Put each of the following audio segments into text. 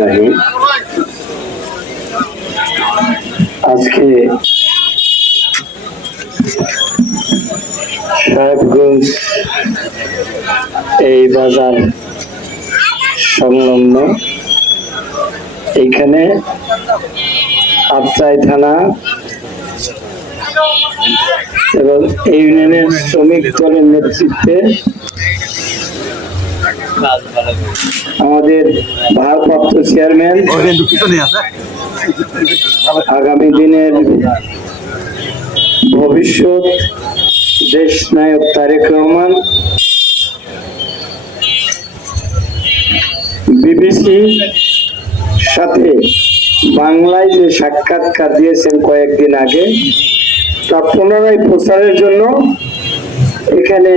রাহিম আজকে সাহেবগঞ্জ এই বাজার সংলগ্ন। এইখানে আত্রাই থানা এবং ইউনিয়নের শ্রমিক দলের নেতৃত্বে আমাদের ভারপ্রাপ্ত চেয়ারম্যান আগামী দিনের ভবিষ্যৎ দেশ নায়ক তারেক রহমান বিবিসি সাথে বাংলায় যে সাক্ষাৎকার দিয়েছেন কয়েকদিন আগে, তা পুনরায় প্রচারের জন্য এখানে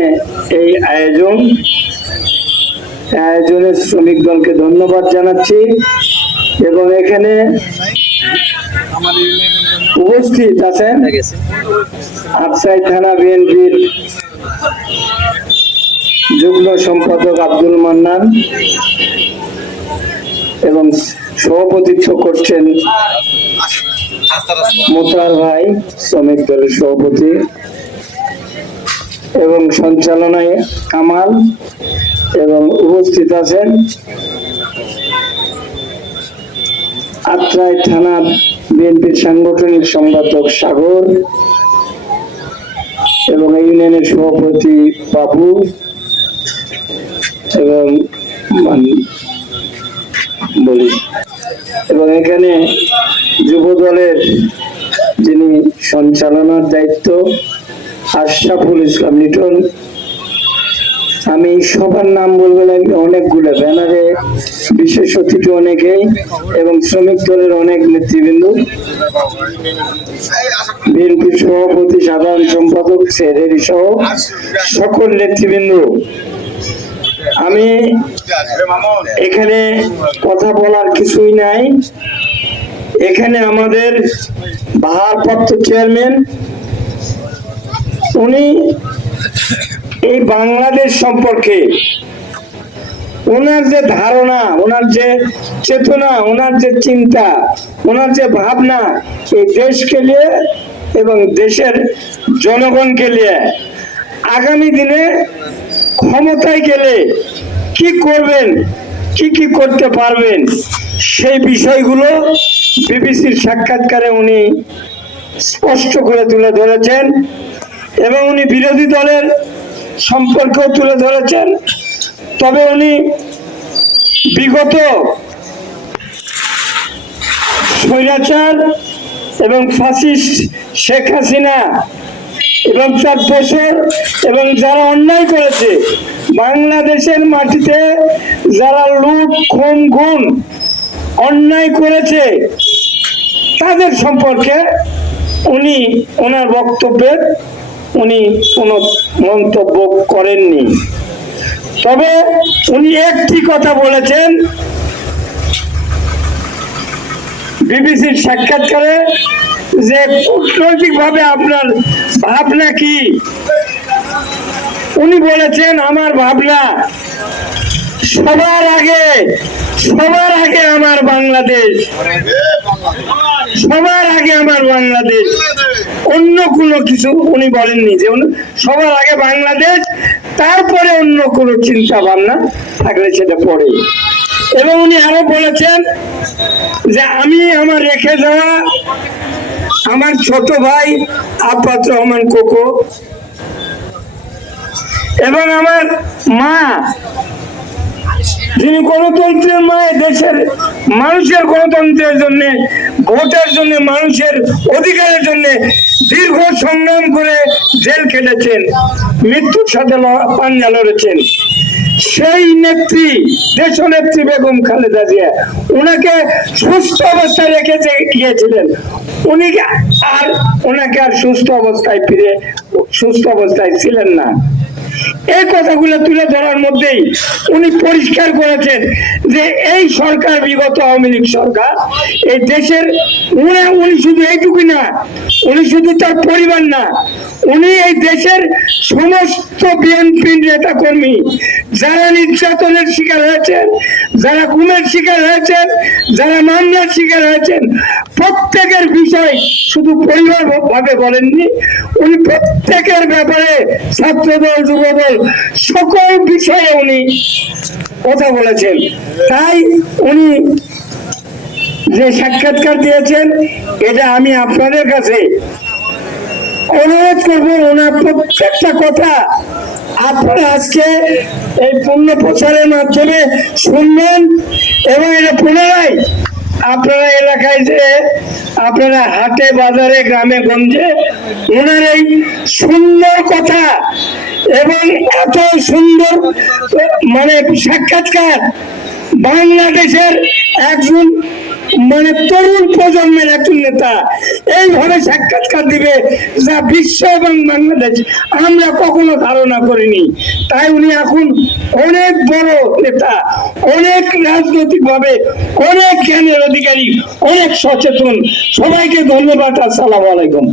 এই আয়োজন আয়োজনের শ্রমিক দলকে ধন্যবাদ জানাচ্ছি এবং এখানে উপস্থিত আছেন আফসাই থানা বিএনপির যুগ্ম সম্পাদক আব্দুল মান্নান এবং সভাপতিত্ব করছেন মোতার ভাই, শ্রমিক দলের সভাপতি এবং সঞ্চালনায় কামাল। এবং উপস্থিত আছেন আত্রাই থানা বিএনপির সাংগঠনিক সম্পাদক সাগর এবং ইউনিয়নের সভাপতি বাবু এবং বলি। এবং এখানে যুব দলের যিনি সঞ্চালনার দায়িত্ব, আশরাফুল ইসলাম লিটন আমি সবার নাম বলব অনেকগুলো ব্যানারে, বিশেষ অতিথি অনেকেই এবং শ্রমিক দলের অনেক নেতৃবৃন্দ। বিএনপি সভাপতি, সাধারণ সম্পাদক সেরেরি সহ সকল নেতৃবৃন্দ। আমি এখানে কথা বলার কিছুই নাই। এখানে আমাদের ভারপ্রাপ্ত চেয়ারম্যান, উনি এই বাংলাদেশ সম্পর্কে ওনার যে ধারণা, ওনার যে চেতনা, ওনার যে চিন্তা, ওনার যে ভাবনা, এই দেশকে নিয়ে এবং দেশের জনগণকে নিয়ে আগামী দিনে ক্ষমতায় গেলে কি করবেন, কি কি করতে পারবেন, সেই বিষয়গুলো বিবিসির সাক্ষাৎকারে উনি স্পষ্ট করে তুলে ধরেছেন এবং উনি বিরোধী দলের সম্পর্কেও তুলে ধরেছেন। তবে উনি বিগত স্বৈরাচার এবং ফাসিস্ট শেখ হাসিনা এবং তার দেশের এবং যারা অন্যায় করেছে, বাংলাদেশের মাটিতে যারা লুট, খুন গুণ অন্যায় করেছে, তাদের সম্পর্কে উনি ওনার বক্তব্যে উনি কোনো মন্তব্য করেননি। তবে উনি একটি কথা বলেছেন, বিবিসির সাক্ষাৎকারে যে কূটনৈতিক ভাবে আপনার ভাবনা কি? উনি বলেছেন, আমার ভাবনা, সবার আগে সবার আগে আমার বাংলাদেশ, সবার আগে আমার বাংলাদেশ। অন্য কোনো কিছু উনি বলেননি, যে সবার আগে বাংলাদেশ, তারপরে অন্য কোনো চিন্তা ভাবনা থাকলে সেটা পড়ে এবং উনি আরও বলেছেন যে আমি আমার রেখে যাওয়া আমার ছোট ভাই আপাত রহমান কোকো এবং আমার মা, যিনি গণতন্ত্রের মায়ে দেশের মানুষের গণতন্ত্রের জন্য, ভোটের জন্য, মানুষের অধিকারের জন্য দীর্ঘ সংগ্রাম করে জেল খেটেছেন মৃত্যুর সাথে পাঞ্জা লড়েছেন। সেই নেত্রী দেশ নেত্রী বেগম খালেদা জিয়া ওনাকে সুস্থ অবস্থায় রেখে গিয়েছিলেন। উনি আর ওনাকে আর সুস্থ অবস্থায় ফিরে, সুস্থ অবস্থায় ছিলেন না। এই কথাগুলো তুলে ধরার মধ্যেই উনি পরিষ্কার করেছেন যে এই সরকার, বিগত আওয়ামী লীগ সরকার, এই দেশের উনি উনি শুধু এইটুকুই না, উনি শুধু তার পরিবার না, উনি এই দেশের সমস্ত বিএনপি নেতা কর্মী যারা নির্যাতনের শিকার হয়েছেন, যারা গুমের শিকার হয়েছেন, যারা মামলার শিকার হয়েছেন, প্রত্যেকের বিষয় শুধু পরিবার ভাবে বলেননি, উনি প্রত্যেকের ব্যাপারে ছাত্রদল, যুবদল সকল বিষয়ে উনি কথা বলেছেন। তাই উনি যে সাক্ষাৎকার দিয়েছেন, এটা আমি আপনাদের কাছে অনুরোধ করব, ওনার প্রত্যেকটা কথা আপনারা আজকে এই পূর্ণ প্রচারের মাধ্যমে শুনবেন এবং এটা পুনরায় আপনারা এলাকায় যে আপনারা হাটে, বাজারে, গ্রামে, গঞ্জে, ওনার এই সুন্দর কথা এবং এত সুন্দর মানে সাক্ষাৎকার বাংলাদেশের একজন মানে তরুণ প্রজন্মের একজন নেতা। এইভাবে সাক্ষাৎকার দিবে যা বিশ্ব এবং বাংলাদেশ আমরা কখনো ধারণা করিনি। তাই উনি এখন অনেক বড় নেতা অনেক রাজনৈতিক ভাবে অনেক জ্ঞানের অধিকারী অনেক সচেতন। সবাইকে ধন্যবাদ আসসালামু আলাইকুম।